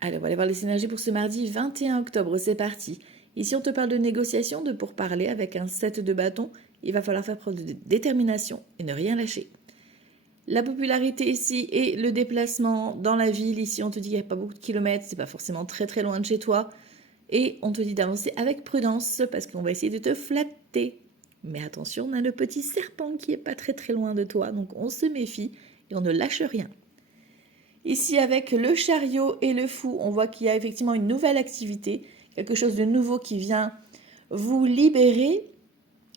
Allez, on va aller voir les énergies pour ce mardi 21 octobre, c'est parti. Ici, on te parle de négociation, de pourparler avec un 7 de bâton. Il va falloir faire preuve de détermination et ne rien lâcher. La popularité ici et le déplacement dans la ville. Ici, on te dit qu'il n'y a pas beaucoup de kilomètres, c'est pas forcément très très loin de chez toi. Et on te dit d'avancer avec prudence parce qu'on va essayer de te flatter. Mais attention, on a le petit serpent qui est pas très très loin de toi, donc on se méfie et on ne lâche rien. Ici, avec le chariot et le fou, on voit qu'il y a effectivement une nouvelle activité, quelque chose de nouveau qui vient vous libérer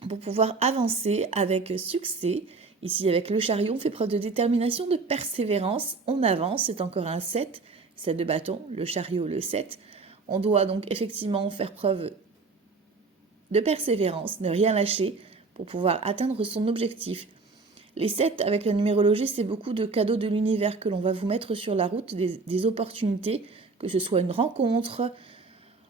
pour pouvoir avancer avec succès. Ici, avec le chariot, on fait preuve de détermination, de persévérance. On avance, c'est encore un 7, 7 de bâton, le chariot, le 7. On doit donc effectivement faire preuve de persévérance, ne rien lâcher pour pouvoir atteindre son objectif. Les 7 avec la numérologie, c'est beaucoup de cadeaux de l'univers que l'on va vous mettre sur la route, des opportunités, que ce soit une rencontre.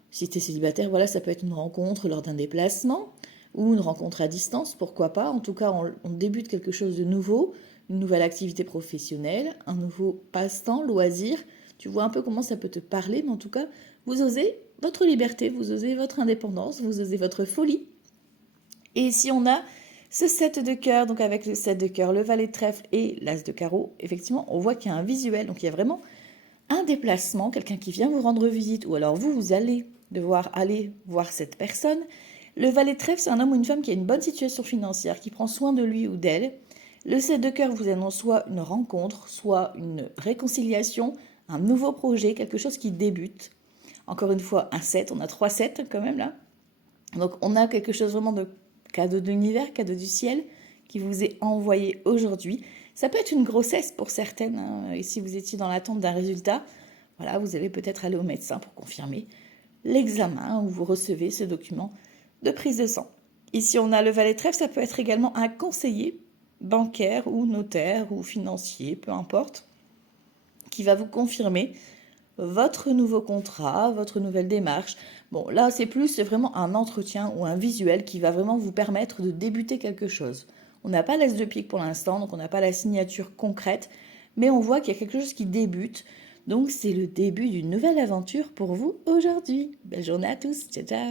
Si tu es célibataire, voilà, ça peut être une rencontre lors d'un déplacement ou une rencontre à distance, pourquoi pas. En tout cas, on débute quelque chose de nouveau, une nouvelle activité professionnelle, un nouveau passe-temps, loisir. Tu vois un peu comment ça peut te parler, mais en tout cas, vous osez votre liberté, vous osez votre indépendance, vous osez votre folie. Et ici, on a ce 7 de cœur, donc avec le 7 de cœur, le valet de trèfle et l'as de carreau. Effectivement, on voit qu'il y a un visuel, donc il y a vraiment un déplacement, quelqu'un qui vient vous rendre visite, ou alors vous allez devoir aller voir cette personne. Le valet de trèfle, c'est un homme ou une femme qui a une bonne situation financière, qui prend soin de lui ou d'elle. Le 7 de cœur vous annonce soit une rencontre, soit une réconciliation, un nouveau projet, quelque chose qui débute. Encore une fois, un 7, on a 3 7 quand même là. Donc on a quelque chose vraiment de cadeau de l'univers, cadeau du ciel, qui vous est envoyé aujourd'hui. Ça peut être une grossesse pour certaines, hein, et si vous étiez dans l'attente d'un résultat, voilà, vous allez peut-être aller au médecin pour confirmer l'examen où vous recevez ce document de prise de sang. Ici, on a le valet de trèfle, ça peut être également un conseiller bancaire ou notaire ou financier, peu importe, qui va vous confirmer votre nouveau contrat, votre nouvelle démarche. Bon, là, c'est vraiment un entretien ou un visuel qui va vraiment vous permettre de débuter quelque chose. On n'a pas l'as de pique pour l'instant, donc on n'a pas la signature concrète, mais on voit qu'il y a quelque chose qui débute. Donc, c'est le début d'une nouvelle aventure pour vous aujourd'hui. Belle journée à tous. Ciao, ciao.